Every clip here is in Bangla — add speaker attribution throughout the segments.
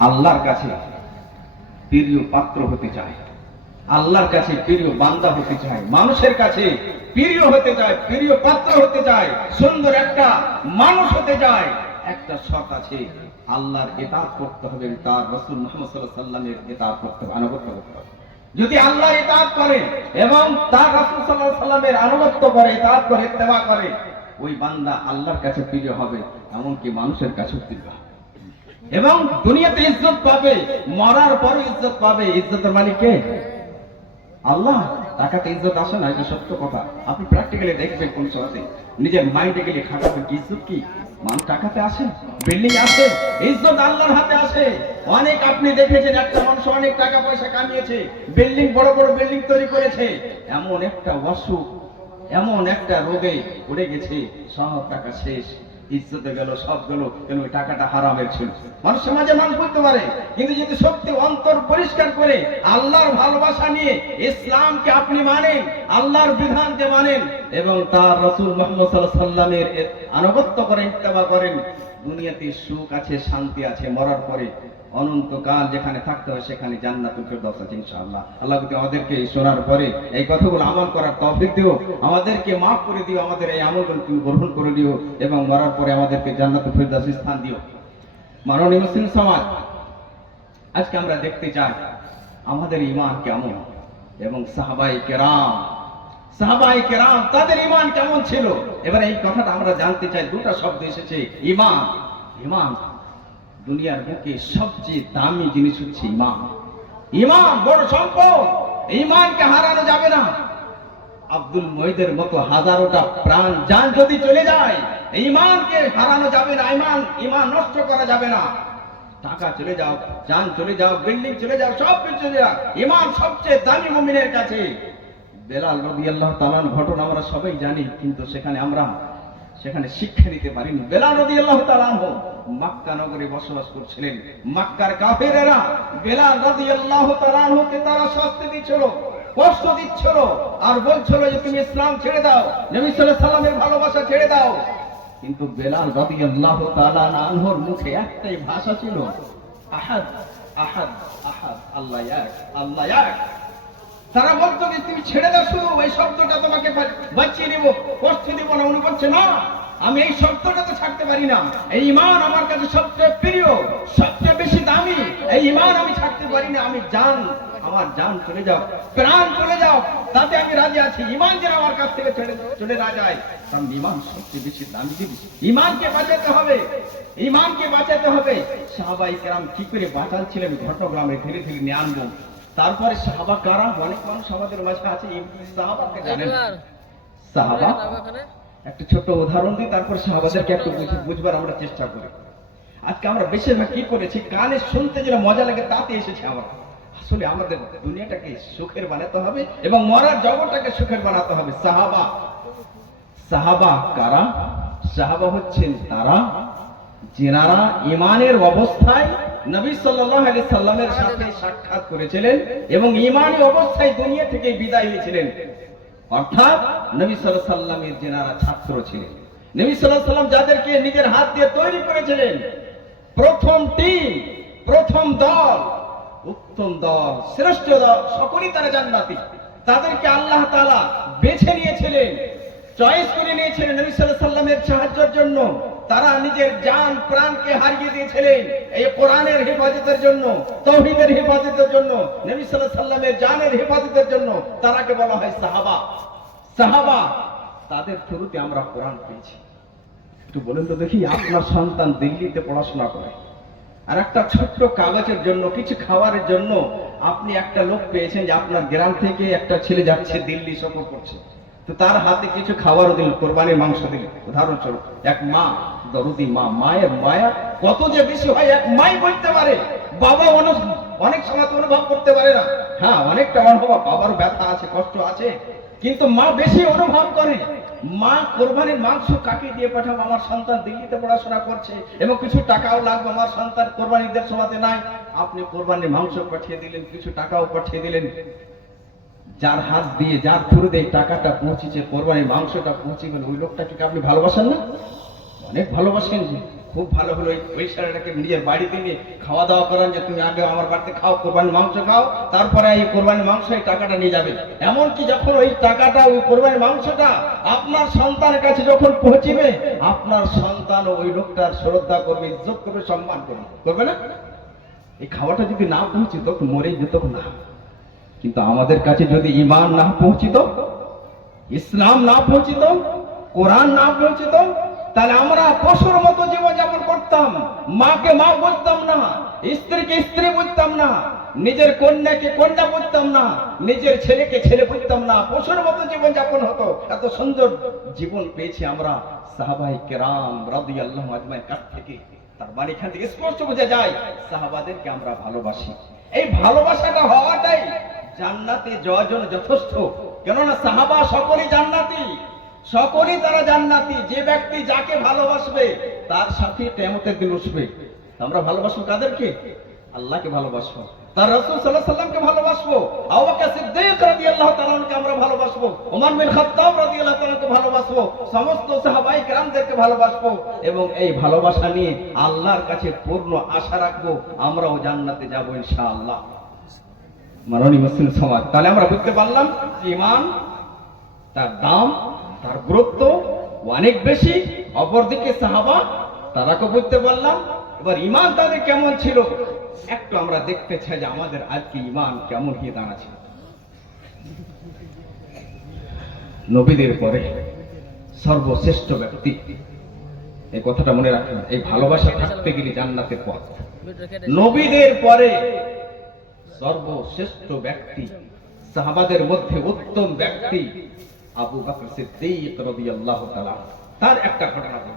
Speaker 1: আল্লাহর কাছে প্রিয় পাত্র হতে চায়। আল্লাহর কাছে প্রিয় বান্দা হতে চায়। মানুষের কাছে প্রিয় হতে চায়, প্রিয় পাত্র হতে চায়, সুন্দর একটা মানুষ হতে চায়। একটা শখ আছে, আল্লাহর এতাত করতে হবে, তার রসুল মোহাম্মদ সাল্লাহ সাল্লামের এতাত করতে হবে, আনুগত্য করতে হবে। যদি আল্লাহ ইতাত করে এবং তার রাসূল আলাইহি সাল্লামের আনুগত্য করে ইতাত করে, ইত্তেবা করে, ওই বান্দা আল্লাহর কাছে প্রিয় হবে, এমনকি মানুষের কাছে প্রিয় হবে। এবং দুনিয়াতে ইজ্জত পাবে, মরার পরও ইজ্জত পাবে। ইজ্জতের মালিক কে? আল্লাহ টাকাতে ইজ্জত আসে না, এটা সত্য কথা। আপনি প্র্যাকটিক্যালি দেখবেন কোন সময় নিজের মাইন্ডে গেলে খাটাবেন কি, ইজ্জত কি? মান টাকাতে আসে বিল্ডিং আসে, ইজ্জত আল্লাহর হাতে আসে। অনেক আপনি দেখেছেন, একটা মানুষ অনেক টাকা পয়সা কামিয়েছে বিল্ডিং বড় বড় বিল্ডিং তৈরি করেছে। এমন একটা অসুখ, এমন একটা রোগে পড়ে গেছে, সব টাকা শেষ। ইজ্জতে গেল, সব গেল, কেন ওই টাকাটা হারামের ছিল? মানুষ সমাজে মানুষ বলতে পারে, কিন্তু যদি সত্যি অন্তর পরিষ্কার করে আল্লাহর ভালোবাসা নিয়ে ইসলামকে আপনি মানেন, আল্লাহর বিধানকে মানেন, এবং তার রসুল মোহাম্মদ সাল্লামের আনুগত্য করেন, ইত্তেবা করেন, দুনিয়াতে সুখ আছে, শান্তি আছে, মরার পরে অনন্তকাল যেখানে থাকতে হয় সেখানে জান্নাতুল ফেরদাউস আছে ইনশাআল্লাহ। আল্লাহ যদি আমাদেরকে এই শোনার পরে এই কথাগুলো আমল করার তৌফিক দিও, আমাদেরকে মাফ করে দিও, আমাদের এই আমলগুলো তুমি গ্রহণ করে দিও এবং মরার পরে আমাদেরকে জান্নাতুল ফেরদাউস স্থান দিও। মাননীয় মুসলিম সমাজ, আজকে আমরা দেখতে চাই আমাদের ইমান কেমন এবং সাহাবাই কেরাম সাহাবাই কেরাম তাদের ইমান কেমন ছিল? এবার এই কথাটা আমরা জানতে চাই, দুটো শব্দ এসেছে ইমান ইমান দুনিয়ার বুকে সবচেয়ে দামি জিনিস হচ্ছে ইমান। ইমান বড় সম্পদ, ইমানকে হারানো যাবে না। আব্দুল মহিদের মতো হাজারোটা প্রাণ যান যদি চলে যায়, ইমানকে হারানো যাবে না, ইমান ইমান নষ্ট করা যাবে না। টাকা চলে যাও যান চলে যাও, বিল্ডিং চলে যাও সব কিছু চলে যাও। ইমান সবচেয়ে দামি মুমিনের কাছে। বেলাল রবি আল্লাহ তালান ঘটনা আমরা সবাই জানি, কিন্তু সেখানে আমরা সেখানে শিক্ষা নিতে পারিনি বেলাল রবি আল্লাহ তালান মাক্কা নগরে বসবাস করছিলেন। মাক্কার কাফেরেরা বেলাল রবি আল্লাহ তালানকে তারা শাস্তি দিচ্ছিল, কষ্ট দিচ্ছিল আর বলছিল যে, তুমি ইসলাম ছেড়ে দাও, নবী সাল্লামের ভালোবাসা ছেড়ে দাও। কিন্তু বেলাল রাদিয়াল্লাহু তাআলা আনহর মুখে একটাই ভাষা ছিল, আহাদ আহাদ আহাদ, আল্লাহ এক আল্লাহ এক। তারা বলতো যে, তুমি ছেড়ে দাও শুধু ওই শব্দটা তোমাকে বাঁচিয়ে নেব, কষ্ট দিব উনি বলছে না আমি এই শব্দটা তো ছাড়তে পারি না। এই ইমান আমার কাছে সবচেয়ে প্রিয় সবচেয়ে বেশি দামি। এই ইমান আমি ছাড়তে পারি না আমি জান আমার জান চলে যাও প্রাণ চলে যাও তাতে আমি রাজি আছি। ইমান যেন আমার কাছ থেকে চলে চলে না যায় কারণ ইমান সবচেয়ে বেশি দামি জিনিস। ইমানকে বাঁচাতে হবে ইমানকে বাঁচাতে হবে। সাহাবাই কেরাম কি করে বাঁচাচ্ছিলেন ঘটগ্রামে ধীরে ধীরে নিয়ে আনব। তারপরে সাহাবা কারা? অনেক মানুষ আমাদের মাঝে আছে সাহাবাকে জানেন। সাহাবা? একটা ছোট উদাহরণ দিই, তারপর সাহাবাদেরকে একটু বুঝ- বুঝবার আমরা চেষ্টা করি। আজকে আমরা বেশিরভাগ কি করেছি? কানে শুনতে যেটা মজা লাগে, তাতে এসেছে আমরা। আসলে আমাদের দুনিয়াটাকে সুখের বানাতে হবে এবং মরার জগৎটাকে সুখের বানাতে হবে। সাহাবা। সাহাবা কারা? সাহাবা হচ্ছেন তারা যেনারা ইমানের অবস্থায় নবী সাল্লাল্লাহু আলাইহি সাল্লামের সাথে সাক্ষাৎ করেছিলেন এবং ইমানি অবস্থায় দুনিয়া থেকে বিদায় হয়েছিলেন অর্থাৎ নবী সাল সাল্লামের যেনারা ছাত্র ছিলেন। নবী সাল সাল্লাম যাদেরকে নিজের হাত দিয়ে তৈরি করেছিলেন, প্রথম টিম, প্রথম দল, উত্তম দল, শ্রেষ্ঠ দল, সকলেই তারা জান্নাতি। তাদেরকে আল্লাহ তালা বেছে নিয়েছিলেন, চয়েস করে নিয়েছিলেন নবী সাল সাল্লামের সাহায্যের জন্য। তারা নিজের জান, প্রাণকে হারিয়ে দিয়েছিলেন। এই কোরআনের হেফাজতের জন্য, তৌহিদের হেফাজতের জন্য, নবী সাল্লাল্লাহু সাল্লামের জানের হেফাজতের জন্য তারাকে বলা হয় সাহাবা। সাহাবা, তাদের থ্রুতে আমরা কোরআন পেয়েছি একটু বলেন তো দেখি, আপনার সন্তান দিল্লিতে পড়াশোনা করে। আর একটা ছোট্ট কাগজের জন্য, কিছু খাবারের জন্য আপনি একটা লোক পেয়েছেন যে আপনার গ্রাম থেকে একটা ছেলে যাচ্ছে, দিল্লি সফর করছে। তো তার হাতে কিছু খাবারও দিল, কোরবানির মাংস দিল। উদাহরণস্বরূপ, এক মা দরদি মা, মায়ের মায়া কত যে বেশি হয়, এক মাই বলতে পারে। বাবা অনু- অনেক সময় অনুভব করতে পারে না। হ্যাঁ অনেকটা অনুভব, বাবার ব্যথা আছে, কষ্ট আছে, কিন্তু মা বেশি অনুভব করে। মা কোরবানির মাংস কাকে দিয়ে পাঠাবো, আমার সন্তান দিল্লিতে পড়াশোনা করছে, এবং কিছু টাকাও লাগবে, আমার সন্তান কোরবানিদের সময়তে নাই। আপনি কোরবানির মাংস পাঠিয়ে দিলেন, কিছু টাকাও পাঠিয়ে দিলেন। যার হাত দিয়ে, যার থ্রু দিয়ে টাকাটা পৌঁছেছে, কোরবানির মাংসটা পৌঁছে গেল, ওই লোকটাকে আপনি ভালোবাসেন না? অনেক ভালোবাসেন খুব ভালো হলো ওই- ছেলেটাকে নিজের বাড়িতে নিয়ে খাওয়া দাওয়া করান যে তুমি আগে আমার বাড়িতে খাও, কোরবানির মাংস খাও, তারপরে এই কোরবানির মাংস এই টাকাটা নিয়ে যাবে। এমনকি যখন ওই টাকাটা, ওই কোরবানির মাংসটা আপনার সন্তানের কাছে যখন পৌঁছিবে, আপনার সন্তান ওই লোকটার শ্রদ্ধা করবে, ইজ্জত করবে, সম্মান করবে। করবে না? এই খাওয়াটা যদি না পৌঁছিত, তো মরে যেত না। কিন্তু আমাদের কাছে যদি ইমান না পৌঁছিত, ইসলাম না পৌঁছিত, কোরআন না পৌঁছিত তাহলে আমরা পশুর মতো জীবন যাপন করতাম। মাকে মা বুঝতাম না, স্ত্রীকে স্ত্রী বুঝতাম না, নিজের কন্যাকে কন্যা বুঝতাম না, নিজের ছেলেকে ছেলে বুঝতাম না। পশুর মতো জীবন যাপন হতো। এত সুন্দর জীবন পেয়েছি আমরা সাহাবাই কেরাম রাদি আল্লাহ আজমাইয়ের কাছ থেকে। তার মানে এখান থেকে স্পষ্ট বোঝা যায়, সাহাবাদেরকে আমরা ভালোবাসি। এই ভালোবাসাটা হওয়াটাই জান্নাতে যাওয়ার জন্য যথেষ্ট। কেননা সাহাবা সকলেই জান্নাতি। সকলেই তারা জান্নাতি। যে ব্যক্তি যাকে ভালোবাসবে, তার সাথে তেমতের দিন উঠবে। আমরা ভালোবাসবো কাদেরকে? আল্লাহকে ভালোবাসবো। তার রসুল সাল্লাহ সাল্লামকে ভালোবাসবো। আওয়াকে সিদ্দিক রাজি আল্লাহ তালাকে আমরা ভালোবাসবো। ওমান বিন খাত্তাব রাজি আল্লাহ তালাকে ভালোবাসবো। সমস্ত সাহাবাই গ্রামদেরকে ভালোবাসবো। এবং এই ভালোবাসা নিয়ে আল্লাহর কাছে পূর্ণ আশা রাখব। আমরাও জান্নাতে যাব ইনশা আল্লাহ মাননীয় মুসলিম সমাজ, তাহলে আমরা বুঝতে পারলাম যে ইমান তার দাম তার গুরুত্ব অনেক বেশি। অপরদিকে সাহাবা, তারাকে বুঝতে পারলাম এবার ইমান তাদের কেমন ছিল? একটু আমরা দেখতে চাই যে আমাদের আজকে ইমান কেমন হয়ে দাঁড়াচ্ছে। নবীদের পরে সর্বশ্রেষ্ঠ ব্যক্তি। এই কথাটা মনে রাখবেন, এই ভালোবাসা থাকতে গেলে জান্নাতের পথ। নবীদের পরে সর্বশ্রেষ্ঠ ব্যক্তি, সাহাবাদের মধ্যে উত্তম ব্যক্তি আবু বকর সিদ্দিক রাদিয়াল্লাহু তাআলা তার একটা ঘটনা বলি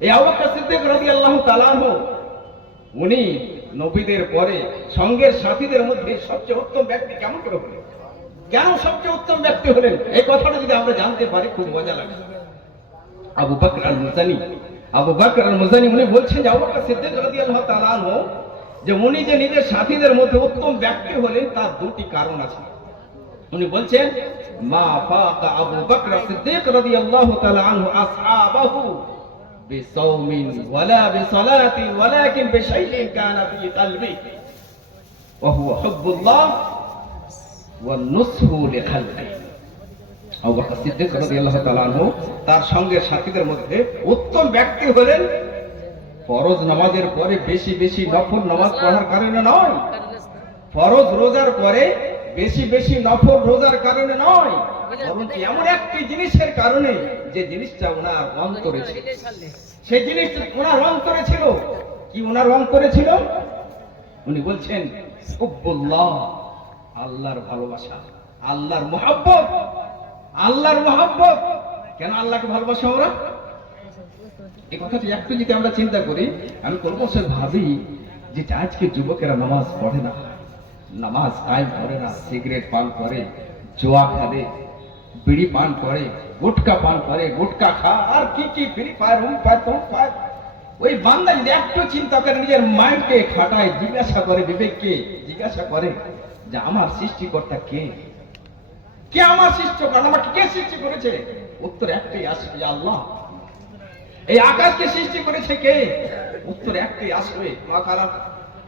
Speaker 1: এই আবু বকর সিদ্দিক রাদিয়াল্লাহু তাআলা উনি নবীদের পরে সঙ্গের সাথীদের মধ্যে সবচেয়ে উত্তম ব্যক্তি কেমন করে হলেন? কেন সবচেয়ে উত্তম ব্যক্তি হলেন? এই কথাটা যদি আমরা জানতে পারি, খুব মজা লাগে। আবু বকর আল মুজানি আবু বকর আল মুজানি উনি বলছেন যে, আবু বকর সিদ্দিক রাদিয়াল্লাহু তাআলা যে উনি যে নিজের সাথীদের মধ্যে উত্তম ব্যক্তি হলেন, তার দুটি কারণ আছে। উনি বলছেন মা ফাকা আবু বকর সিদ্দিক রাদিয়াল্লাহু তাআলা আনহু আসহাবাহু বিসাওমিন ওয়ালা বিসালাতিন ওয়ালাকিন বিশাইইন কানা ফি কলবি وهو حب الله والنصح لخلقه আবু বকর সিদ্দিক রাদিয়াল্লাহু তাআলা আনহু তার সঙ্গে সাথীদের মধ্যে উত্তম ব্যক্তি হলেন ফরজ নামাজের পরে বেশি বেশি নফল নামাজ পড়ার কারণে নয় ফরজ রোজার পরে বেশি বেশি নফল রোজার কারণে নয় বরঞ্চ এমন একটি জিনিসের কারণে যে জিনিসটা ওনার অন্তরে ছিল সেই জিনিসটা ওনার অন্তরে ছিল কি ওনার অন্তরে ছিল উনি বলছেন হুব্বুল্লাহ আল্লাহর ভালোবাসা আল্লাহর মোহাব্বত আল্লাহর মোহাব্বত। কেন আল্লাহকে ভালোবাসা ওরা? এই কথাটি একটু যদি আমরা চিন্তা করি আমি কোন বছর ভাবি যেটা আজকে যুবকেরা নামাজ পড়ে না। নামাজ কায়েম করে না সিগারেট পান করে, জোয়া খেলে, বিড়ি পান করে, গুটকা পান করে, গুটকা খা আর কি কি ফ্রি ফায়ার হুম ফায়ার তুম ফায়ার ওই বান্দা যদি একটু চিন্তা করে নিজের মাইন্ডকে খাটায়, জিজ্ঞাসা করে, বিবেককে জিজ্ঞাসা করে যে আমার সৃষ্টিকর্তা কে? কে আমার সৃষ্টি আমাকে কে সৃষ্টি করেছে? উত্তর একটাই আসবে, আল্লাহ। এই আকাশকে সৃষ্টি করেছে কে? উত্তর একটাই আসবে মা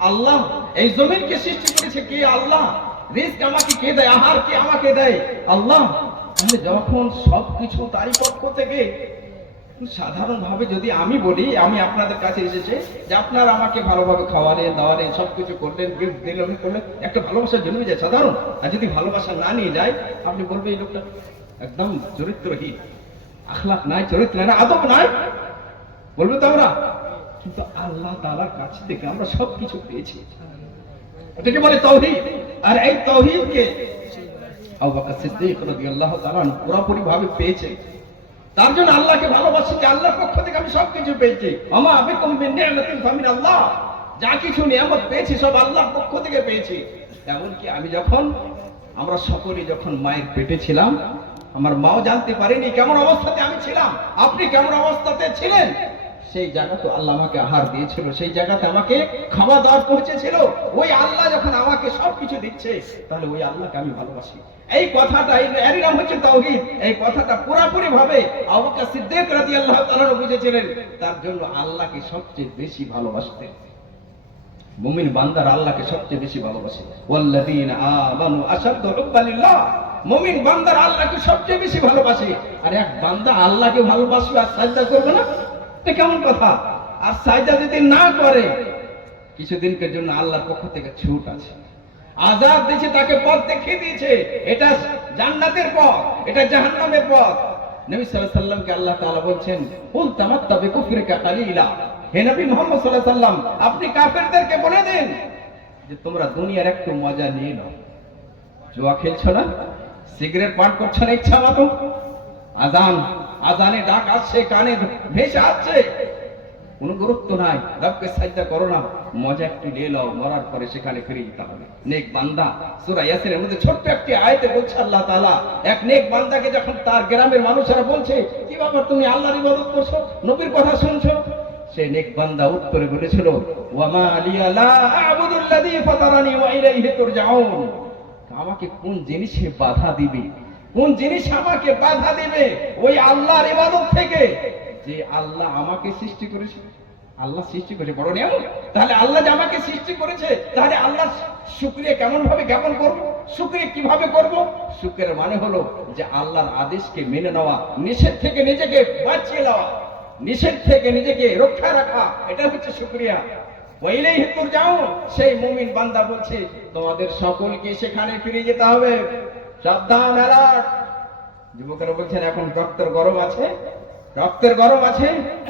Speaker 1: আল্লাহ, এই জমিনকে সৃষ্টি করেছে কে আল্লাহ? রিস্ক আমাকে কে দেয়? আহার কে আমাকে দেয়? আল্লাহ যখন সবকিছু তারই পক্ষ থেকে সাধারণ ভাবে যদি আমি বলি, আমি আপনাদের কাছে এসেছে যে আপনারা আমাকে ভালোভাবে খাওয়ালেন, দাওয়ালেন, সবকিছু করলেন, গিফট দিলেন করলেন, একটা ভালোবাসা জন্মে যায় সাধারণ। আর যদি ভালোবাসা না নিয়ে যায়, আপনি বলবেন, এই লোকটা একদম চরিত্রহীন। আখলাক নাই, চরিত্র নাই, আদব নাই। বলবে তো আমরা? কিন্তু আল্লাহ তালার কাছ থেকে আমরা সবকিছু পেয়েছি। এটাকে বলে তৌহিদ। আর এই তৌহিদকে ভাবে পেয়েছে। তার জন্য আল্লাহকে আল্লাহর পক্ষ থেকে আমি পেয়েছি। আল্লাহ। যা কিছু পেয়েছি সব আল্লাহর পক্ষ থেকে পেয়েছি। আমি যখন, আমরা যখন মায়ের আমার মাও জানতে পারেনি কেমন অবস্থাতে আমি ছিলাম। আপনি কেমন অবস্থাতে ছিলেন? সেই জায়গাতে আল্লাহ আমাকে আহার দিয়েছিল, সেই জায়গাতে আমাকে খাওয়া দাওয়া পৌঁছেছিল। ওই আল্লাহ যখন আমাকে সবকিছু দিচ্ছে, তাহলে ওই আল্লাহকে আমি ভালোবাসি। এই কথাটা এই নাম হচ্ছে তাওহীদ এই কথাটা পুরোপুরি ভাবে আবু বকর সিদ্দিক রাদিয়াল্লাহু তাআলা বুঝেছিলেন। তার জন্য আল্লাহকে সবচেয়ে বেশি ভালোবাসতেন মুমিন বান্দার আল্লাহকে সবচেয়ে বেশি ভালোবাসে। ওয়াল্লাযীনা আমানু আশাদ্দু লিল্লাহ। মুমিন বান্দার আল্লাহকে সবচেয়ে বেশি ভালোবাসে। আর এক বান্দা আল্লাহকে ভালোবাসবে আর সাজদা করবে না? এটা কেমন কথা? আর সাজদা যদি না করে কিছুদিনের জন্য আল্লাহর পক্ষ থেকে ছুট আছে। আজাদ দিয়েছে, তাকে পথ দেখিয়ে দিয়েছে। এটা জান্নাতের পথ, এটা জাহান্নামের পথ। নবী সাল্লাল্লাহু আলাইহি সাল্লামকে আল্লাহ তাআলা বলছেন, কুল তামাত্তা বিকুফরিকা কালিলা। হে নবী মুহাম্মদ সাল্লাল্লাহু আলাইহি সাল্লাম, আপনি কাফেরদেরকে বলে দিন যে, তোমরা দুনিয়ার একটু মজা নিয়ে নাও। জুয়া খেলছো না? সিগারেট পান করছ না ইচ্ছা মতো? আজান আজানে ডাক আসছে, কানে ভেসে আসছে। কোনো গুরুত্ব নাই। রবকে সাজদা করো না। মজা একটু নিয়ে নাও, মরার পরে সেখানে ফিরে যেতে হবে। নেক বান্দা। সূরা ইয়াসিনের মধ্যে ছোট্ট একটি আয়াতে বলছে আল্লাহ তাআলা, এক নেক বান্দাকে যখন তার গ্রামের মানুষেরা বলছে, কি ব্যাপার, তুমি আল্লাহর ইবাদত করছ? নবীর কথা শুনছো? সেই নেক বান্দা উত্তরে বলেছিল, ওয়ামা আলিয়া লা ফাতারানি ওয়া ইলাইহি তুরজাউন। আমাকে কোন জিনিসে বাধা দিবে? কোন জিনিস আমাকে বাধা দিবে, ওই আল্লাহর ইবাদত থেকে? যে আল্লাহ আমাকে সৃষ্টি করেছে। আল্লাহ সৃষ্টি করেছে, বড় নিয়ম তাহলে আল্লাহ যে আমাকে সৃষ্টি করেছে, তাহলে আল্লাহ শুক্রিয়া কেমন ভাবে জ্ঞাপন করব? শুক্রিয়া কীভাবে করব? শুক্রের মানে হলো যে আল্লাহর আদেশকে মেনে নেওয়া, নিষেধ থেকে নিজেকে বাঁচিয়ে নেওয়া, নিষেধ থেকে নিজেকে রক্ষা রাখা এটা হচ্ছে শুক্রিয়া। ওইলেই হেতুর যাও সেই মুমিন বান্দা বলছে, তোমাদের সকলকে সেখানে ফিরে যেতে হবে। সাবধান অ্যালার্ট যুবকেরা বলছেন, এখন রক্তের গরম আছে, রক্তের গরম আছে,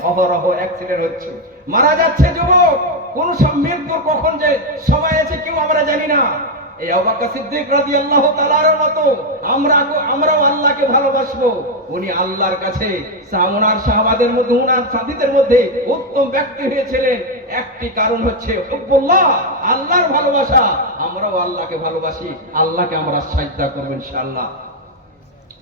Speaker 1: অহরহ অ্যাক্সিডেন্ট হচ্ছে। মারা যাচ্ছে যুবক! কোন মৃত্যুর কখন যে সময় আছে কেউ আমরা জানি না। এই অবাক্কা সিদ্দিক রাজি আল্লাহ তালার মতো আমরা আমরাও আল্লাহকে ভালোবাসবো। উনি আল্লাহর কাছে সামনার সাহাবাদের মধ্যে, উনার সাথীদের মধ্যে উত্তম ব্যক্তি হয়েছিলেন। একটি কারণ হচ্ছে আল্লাহর ভালোবাসা। আমরাও আল্লাহকে ভালোবাসি আল্লাহকে আমরা সাজদা করবেন ইনশাআল্লাহ।